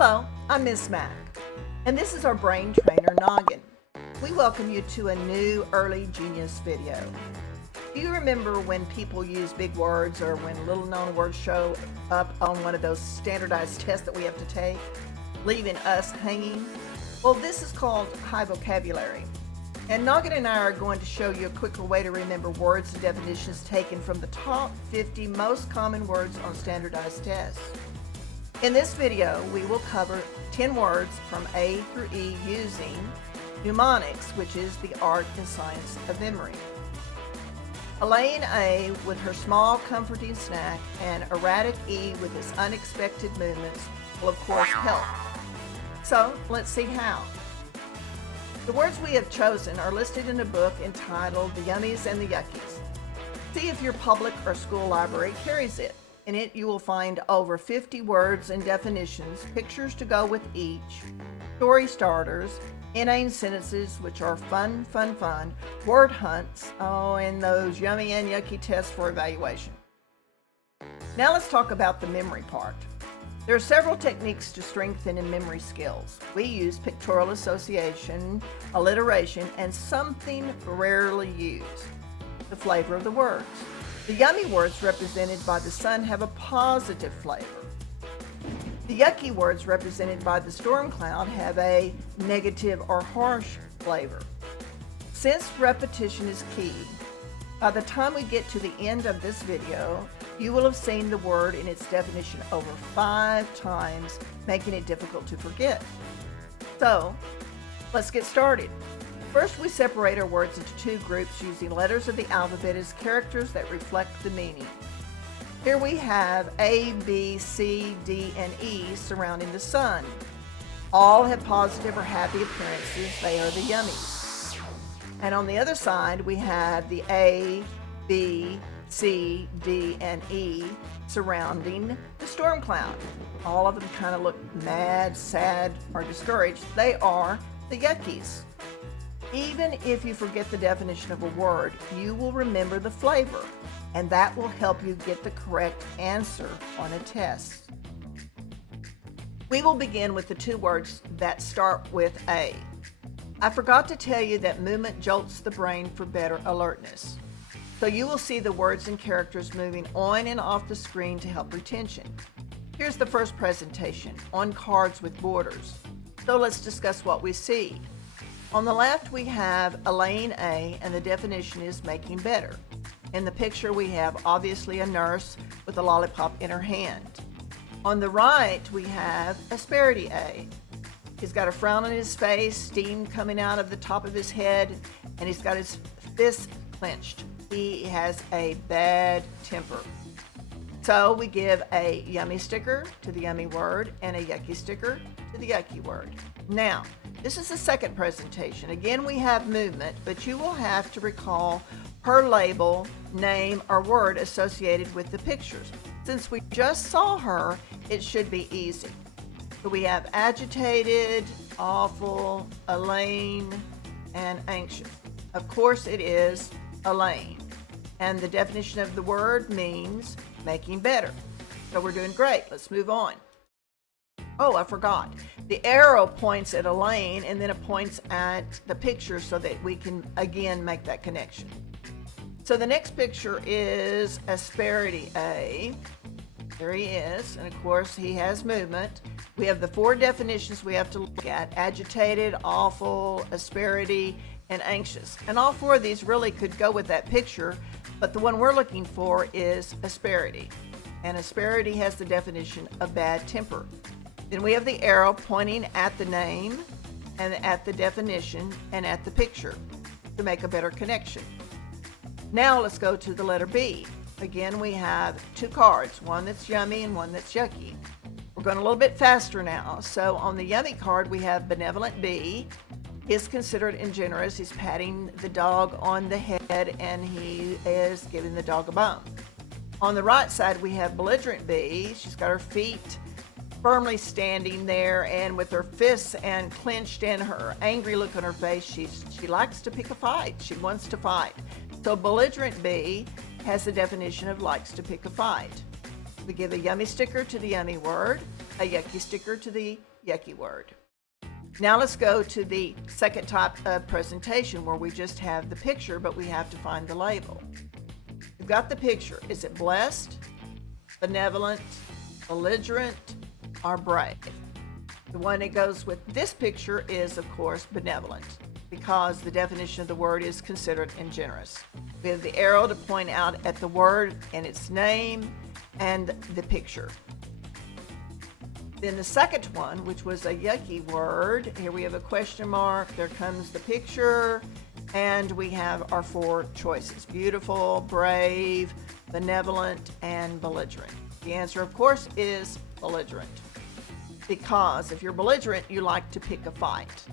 Hello, I'm Miss Mac, and this is our brain trainer Noggin. We welcome you to a new early genius video. Do you remember when people use big words or when little known words show up on one of those standardized tests that we have to take, leaving us hanging? Well, this is called high vocabulary. And Noggin and I are going to show you a quicker way to remember words and definitions taken from the top 50 most common words on standardized tests. In this video, we will cover 10 words from A through E using mnemonics, which is the art and science of memory. Elaine A with her small comforting snack and erratic E with his unexpected movements will of course help. So let's see how. The words we have chosen are listed in a book entitled The Yummies and the Yuckies. See if your public or school library carries it. In it, you will find over 50 words and definitions, pictures to go with each, story starters, inane sentences, which are fun, word hunts, and those yummy and yucky tests for evaluation. Now let's talk about the memory part. There are several techniques to strengthen memory skills. We use pictorial association, alliteration, and something rarely used, the flavor of the words. The yummy words represented by the sun have a positive flavor. The yucky words represented by the storm cloud have a negative or harsh flavor. Since repetition is key, by the time we get to the end of this video, you will have seen the word in its definition over 5 times, making it difficult to forget. So, let's get started. First, we separate our words into 2 groups using letters of the alphabet as characters that reflect the meaning. Here we have A, B, C, D, and E surrounding the sun. All have positive or happy appearances. They are the yummies. And on the other side, we have the A, B, C, D, and E surrounding the storm cloud. All of them kind of look mad, sad, or discouraged. They are the yuckies. Even if you forget the definition of a word, you will remember the flavor, and that will help you get the correct answer on a test. We will begin with the 2 words that start with A. I forgot to tell you that movement jolts the brain for better alertness. So you will see the words and characters moving on and off the screen to help retention. Here's the first presentation, on cards with borders. So let's discuss what we see. On the left, we have Elaine A, and the definition is making better. In the picture, we have obviously a nurse with a lollipop in her hand. On the right, we have Asperity A. He's got a frown on his face, steam coming out of the top of his head, and he's got his fists clenched. He has a bad temper. So we give a yummy sticker to the yummy word and a yucky sticker to the yucky word. Now, this is the second presentation. Again, we have movement, but you will have to recall her label, name, or word associated with the pictures. Since we just saw her, it should be easy. So we have agitated, awful, Elaine, and anxious. Of course, it is Elaine. And the definition of the word means making better. So we're doing great. Let's move on. Oh, I forgot. The arrow points at Elaine and then it points at the picture so that we can again make that connection. So the next picture is Asperity A. There he is, and of course he has movement. We have the 4 definitions we have to look at: agitated, awful, asperity, and anxious. And all 4 of these really could go with that picture, but the one we're looking for is asperity. And asperity has the definition of bad temper. Then we have the arrow pointing at the name and at the definition and at the picture to make a better connection. Now let's go to the letter B. Again, we have 2 cards, one that's yummy and one that's yucky. We're going a little bit faster now. So on the yummy card, we have benevolent B. He's considerate and generous. He's patting the dog on the head and he is giving the dog a bone. On the right side, we have belligerent B. She's got her feet firmly standing there, and with her fists and clenched and her angry look on her face, she likes to pick a fight. She wants to fight. So belligerent B has the definition of likes to pick a fight. We give a yummy sticker to the yummy word, a yucky sticker to the yucky word. Now let's go to the second type of presentation where we just have the picture, but we have to find the label. We've got the picture. Is it blessed, benevolent, belligerent, or brave? The one that goes with this picture is, of course, benevolent, because the definition of the word is considerate and generous. We have the arrow to point out at the word and its name and the picture. Then the second one, which was a yucky word, here we have a question mark, there comes the picture, and we have our four choices: beautiful, brave, benevolent, and belligerent. The answer, of course, is belligerent, because if you're belligerent, you like to pick a fight.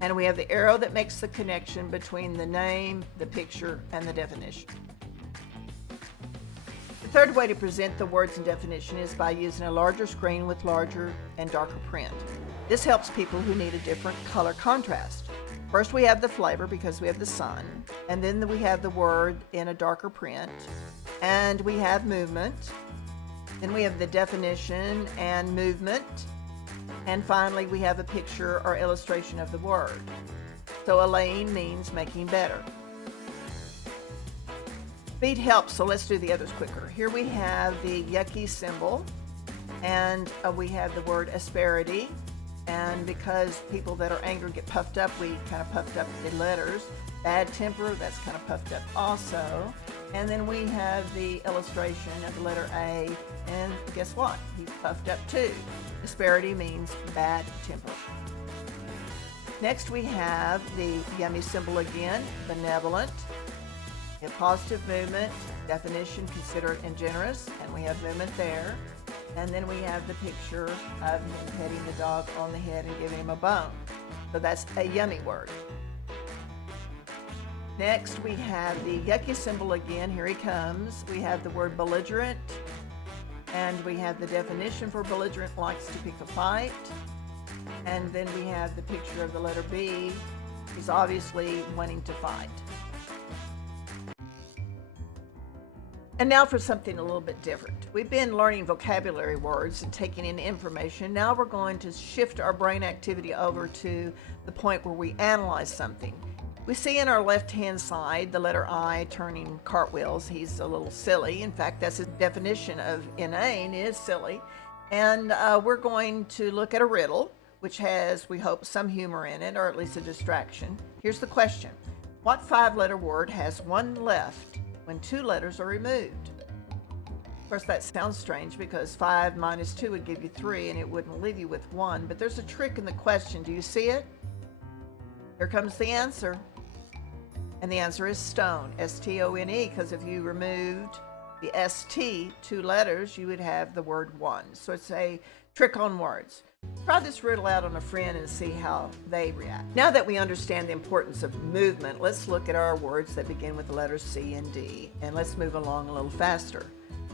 And we have the arrow that makes the connection between the name, the picture, and the definition. The third way to present the words and definition is by using a larger screen with larger and darker print. This helps people who need a different color contrast. First we have the flavor because we have the sun, and then we have the word in a darker print, and we have movement, then we have the definition and movement, and finally we have a picture or illustration of the word. So Elaine means making better. Speed helps, so let's do the others quicker. Here we have the yucky symbol, and we have the word asperity, and because people that are angry get puffed up, we kind of puffed up the letters. Bad temper, that's kind of puffed up also. And then we have the illustration of the letter A, and guess what? He's puffed up too. Asperity means bad temper. Next we have the yummy symbol again, benevolent. We have positive movement, definition, considerate and generous, and we have movement there. And then we have the picture of him petting the dog on the head and giving him a bone. So that's a yummy word. Next we have the yucky symbol again. Here he comes. We have the word belligerent, and we have the definition for belligerent: likes to pick a fight. And then we have the picture of the letter B. He's obviously wanting to fight. And now for something a little bit different. We've been learning vocabulary words and taking in information. Now we're going to shift our brain activity over to the point where we analyze something. We see in our left-hand side the letter I turning cartwheels. He's a little silly. In fact, that's his definition of inane, is silly. And we're going to look at a riddle, which has, we hope, some humor in it, or at least a distraction. Here's the question. What five-letter word has one left when two letters are removed? Of course, that sounds strange because 5 minus 2 would give you 3, and it wouldn't leave you with 1. But there's a trick in the question. Do you see it? Here comes the answer. And the answer is stone, S-T-O-N-E, because if you removed the S-T, 2 letters, you would have the word one. So it's a trick on words. Try this riddle out on a friend and see how they react. Now that we understand the importance of movement, let's look at our words that begin with the letters C and D, and let's move along a little faster.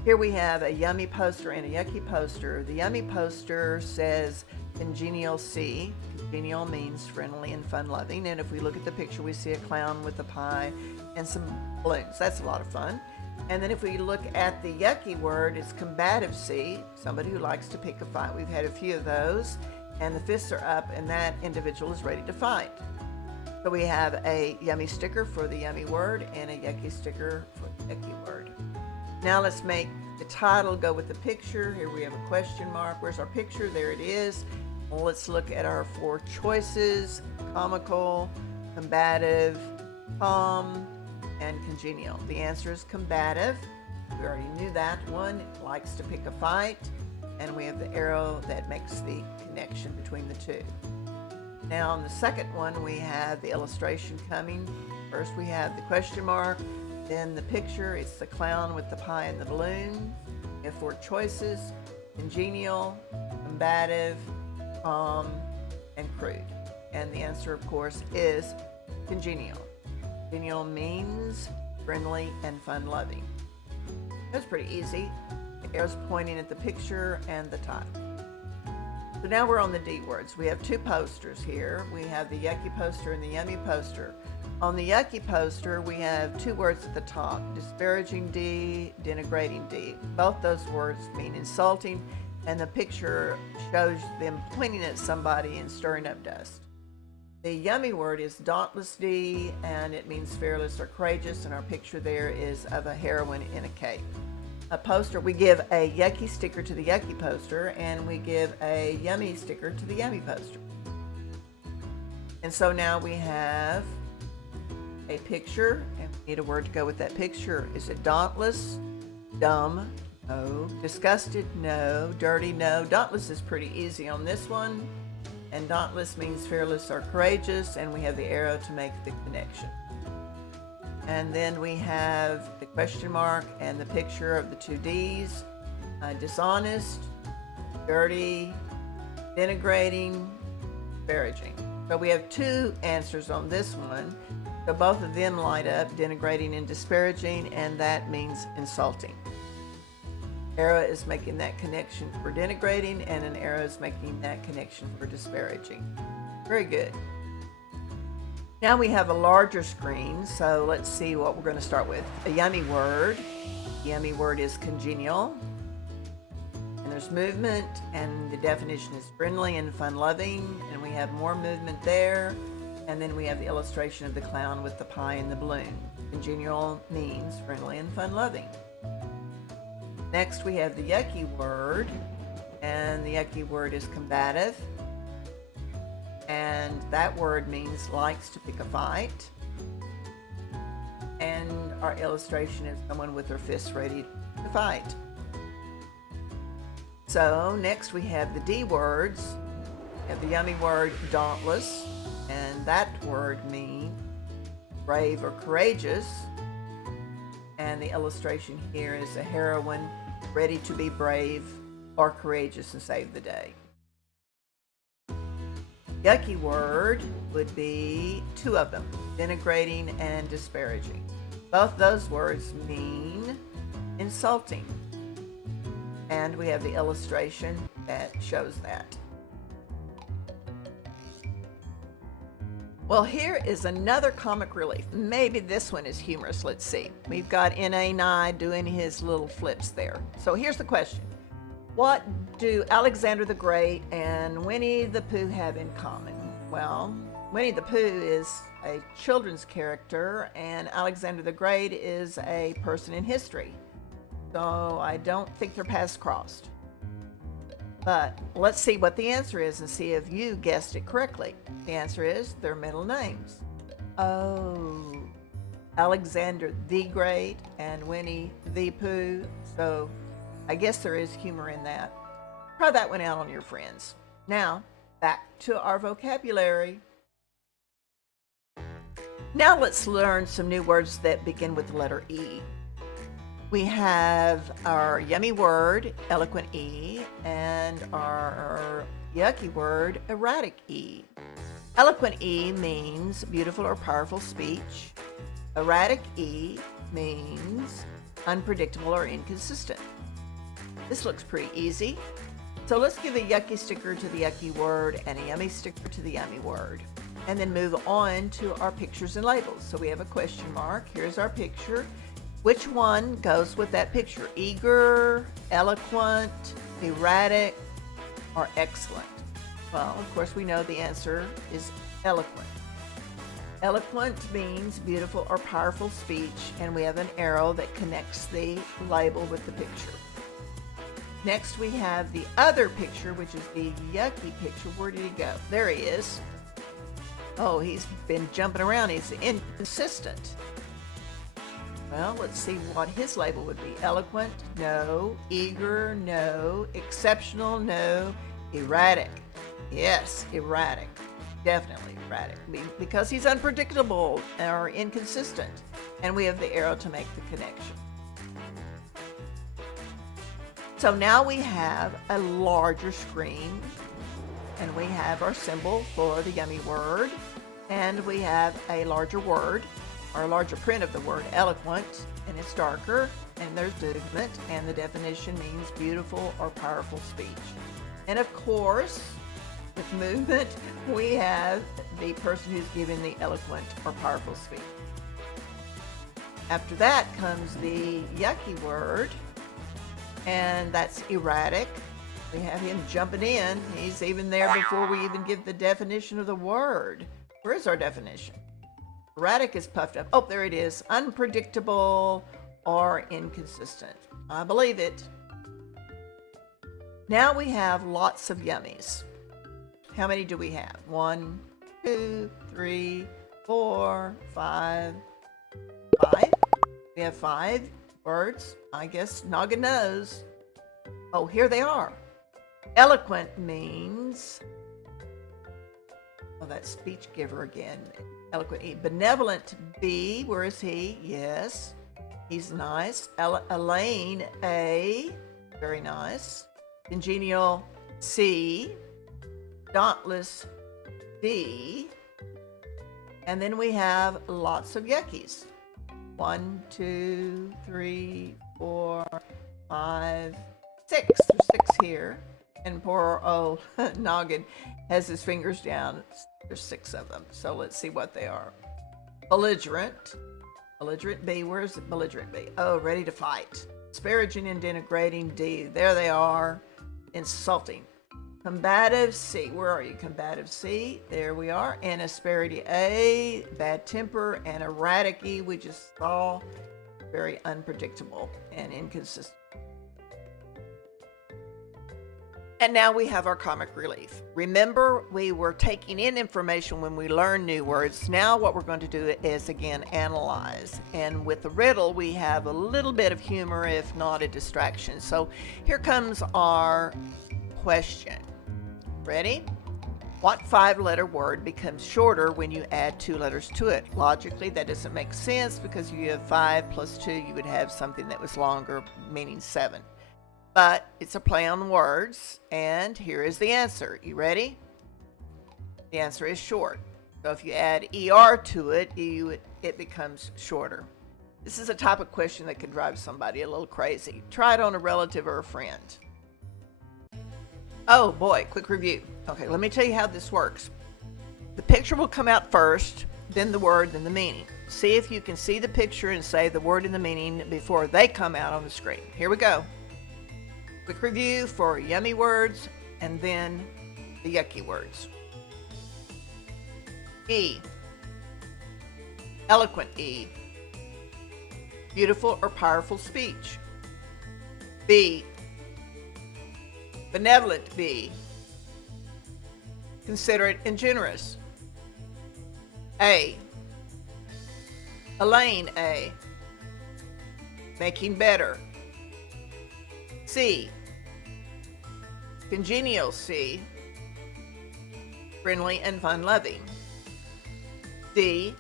Here we have a yummy poster and a yucky poster. The yummy poster says congenial C. Congenial means friendly and fun-loving, and if we look at the picture, we see a clown with a pie and some balloons. That's a lot of fun. And then if we look at the yucky word, it's combative C, somebody who likes to pick a fight. We've had a few of those, and the fists are up, and that individual is ready to fight. So we have a yummy sticker for the yummy word and a yucky sticker for the yucky word. Now let's make the title go with the picture. Here we have a question mark. Where's our picture? There it is. Well, let's look at our 4 choices: comical, combative, calm, and congenial. The answer is combative. We already knew that one. It likes to pick a fight. And we have the arrow that makes the connection between the two. Now on the second one, we have the illustration coming. First we have the question mark, then the picture. It's the clown with the pie and the balloon. We have 4 choices: congenial, combative, calm, and crude. And the answer, of course, is congenial. Congenial means friendly and fun-loving. That's pretty easy. The arrow's pointing at the picture and the title. So now we're on the D words. We have two posters here. We have the yucky poster and the yummy poster. On the yucky poster, we have two words at the top, disparaging D, denigrating D. Both those words mean insulting, and the picture shows them pointing at somebody and stirring up dust. The yummy word is dauntless D, and it means fearless or courageous, and our picture there is of a heroine in a cape. A poster, we give a yucky sticker to the yucky poster, and we give a yummy sticker to the yummy poster. And so now we have a picture, and we need a word to go with that picture. Is it dauntless? Dumb? No. Disgusted? No. Dirty? No. Dauntless is pretty easy on this one, and dauntless means fearless or courageous, and we have the arrow to make the connection. And then we have the question mark and the picture of the two D's, dishonest, dirty, denigrating, disparaging. So we have two answers on this one. So both of them light up, denigrating and disparaging, and that means insulting. Arrow is making that connection for denigrating, and an arrow is making that connection for disparaging. Very good. Now we have a larger screen, so let's see what we're going to start with. A yummy word. The yummy word is congenial. And there's movement, and the definition is friendly and fun-loving, and we have more movement there. And then we have the illustration of the clown with the pie and the balloon. Congenial means friendly and fun-loving. Next we have the yucky word, and the yucky word is combative. And that word means likes to pick a fight. And our illustration is someone with their fists ready to fight. So next we have the D words. We have the yummy word dauntless, and that word means brave or courageous. And the illustration here is a heroine ready to be brave or courageous and save the day. Yucky word would be two of them, denigrating and disparaging. Both those words mean insulting. And we have the illustration that shows that. Well, here is another comic relief. Maybe this one is humorous. Let's see. We've got N.A. Nye doing his little flips there. So here's the question. What do Alexander the Great and Winnie the Pooh have in common? Well, Winnie the Pooh is a children's character, and Alexander the Great is a person in history. So I don't think their paths crossed. But let's see what the answer is and see if you guessed it correctly. The answer is their middle names. Oh, Alexander the Great and Winnie the Pooh. So I guess there is humor in that. Try that one out on your friends. Now, back to our vocabulary. Now let's learn some new words that begin with the letter E. We have our yummy word, eloquent E, and our yucky word, erratic E. Eloquent E means beautiful or powerful speech. Erratic E means unpredictable or inconsistent. This looks pretty easy. So let's give a yucky sticker to the yucky word and a yummy sticker to the yummy word. And then move on to our pictures and labels. So we have a question mark. Here's our picture. Which one goes with that picture? Eager, eloquent, erratic, or excellent? Well, of course, we know the answer is eloquent. Eloquent means beautiful or powerful speech, and we have an arrow that connects the label with the picture. Next, we have the other picture, which is the yucky picture. Where did he go? There he is. Oh, he's been jumping around. He's inconsistent. Well, let's see what his label would be. Eloquent, no. Eager, no. Exceptional, no. Erratic. Yes, erratic. Definitely erratic. Because he's unpredictable or inconsistent. And we have the arrow to make the connection. So now we have a larger screen. And we have our symbol for the yummy word. And we have a larger word, or a larger print of the word eloquent, and it's darker, and there's movement, and the definition means beautiful or powerful speech. And of course, with movement, we have the person who's giving the eloquent or powerful speech. After that comes the yucky word, and that's erratic. We have him jumping in. He's even there before we even give the definition of the word. Where is our definition? Erratic is puffed up. Oh, there it is. Unpredictable or inconsistent. I believe it. Now we have lots of yummies. How many do we have? 1, 2, 3, 4, 5. 5? We have 5 words. I guess Noggin knows. Oh, here they are. Eloquent means, oh, that's speech giver again. Eloquent E. Benevolent B, where is he? Yes, he's nice. Elaine A, very nice. Congenial C. Dauntless D. And then we have lots of yuckies. 1, 2, 3, 4, 5, 6. There's 6 here. And poor old Noggin has his fingers down. There's 6 of them. So let's see what they are. Belligerent. Belligerent B. Where's the belligerent B? Oh, ready to fight. Disparaging and denigrating D. There they are. Insulting. Combative C. Where are you? Combative C. There we are. And asperity A. Bad temper. And erratic E. We just saw. Very unpredictable and inconsistent. And now we have our comic relief. Remember, we were taking in information when we learned new words. Now what we're going to do is, again, analyze. And with the riddle, we have a little bit of humor, if not a distraction. So here comes our question. Ready? What 5-letter word becomes shorter when you add 2 letters to it? Logically, that doesn't make sense because you have 5 plus 2, you would have something that was longer, meaning 7. But it's a play on words, and here is the answer. You ready? The answer is short. So if you add ER to it, it becomes shorter. This is a type of question that can drive somebody a little crazy. Try it on a relative or a friend. Oh boy, quick review. Okay, let me tell you how this works. The picture will come out first, then the word, then the meaning. See if you can see the picture and say the word and the meaning before they come out on the screen. Here we go. Quick review for yummy words and then the yucky words. E. Eloquent E. Beautiful or powerful speech. B. Benevolent B. Considerate and generous. A. Elaine A. Making better. C. Congenial C. Friendly and fun-loving. D.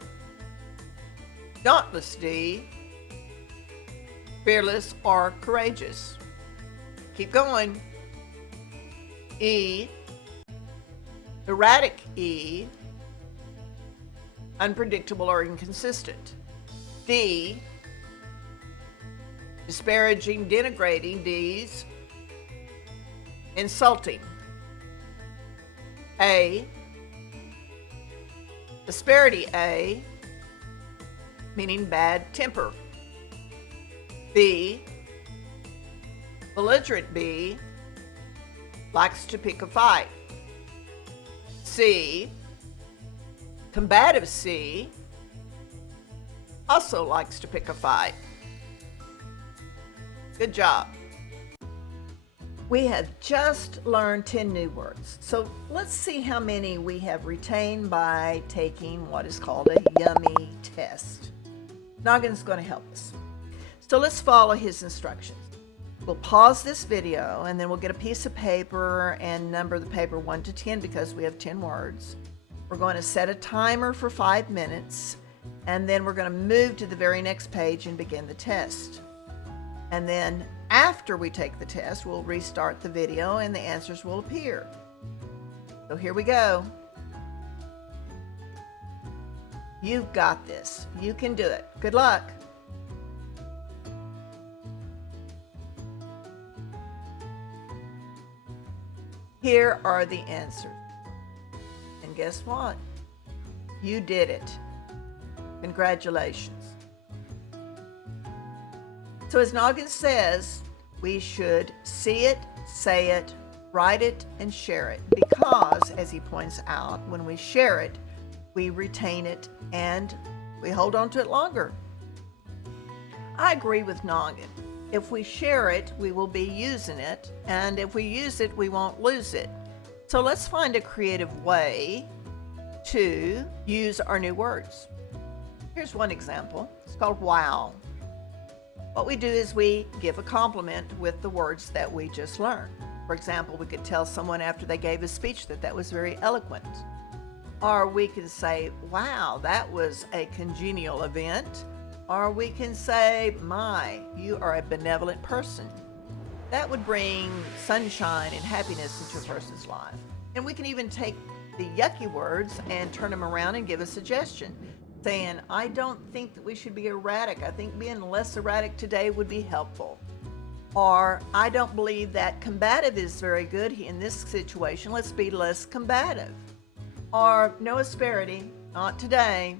Dauntless D. Fearless or courageous. Keep going. E. Erratic E. Unpredictable or inconsistent. D. Disparaging, denigrating D's. Insulting. A. Asperity A. Meaning bad temper. B. Belligerent B. Likes to pick a fight. C. Combative C. Also likes to pick a fight. Good job. We have just learned 10 new words. So let's see how many we have retained by taking what is called a Yummy test. Noggin's going to help us. So let's follow his instructions. We'll pause this video and then we'll get a piece of paper and number the paper 1 to 10 because we have 10 words. We're going to set a timer for 5 minutes and then we're going to move to the very next page and begin the test. And then after we take the test, we'll restart the video and the answers will appear. So here we go. You've got this. You can do it. Good luck. Here are the answers. And guess what? You did it. Congratulations. So as Noggin says, we should see it, say it, write it, and share it. Because, as he points out, when we share it, we retain it and we hold on to it longer. I agree with Noggin. If we share it, we will be using it, and if we use it, we won't lose it. So let's find a creative way to use our new words. Here's one example. It's called wow. What we do is we give a compliment with the words that we just learned. For example, we could tell someone after they gave a speech that that was very eloquent. Or we can say, wow, that was a congenial event. Or we can say, my, you are a benevolent person. That would bring sunshine and happiness into a person's life. And we can even take the yucky words and turn them around and give a suggestion, saying, I don't think that we should be erratic. I think being less erratic today would be helpful. Or, I don't believe that combative is very good in this situation. Let's be less combative. Or, no asperity, not today.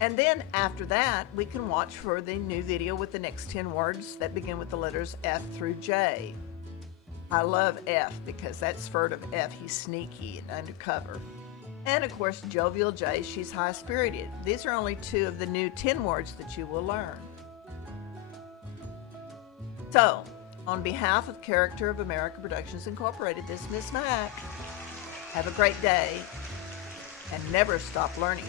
And then after that, we can watch for the new video with the next 10 words that begin with the letters F through J. I love F because that's furtive F. He's sneaky and undercover. And of course, jovial J, she's high-spirited. These are only 2 of the new 10 words that you will learn. So, on behalf of Character of America Productions Incorporated, this is Miss Mac. Have a great day and never stop learning.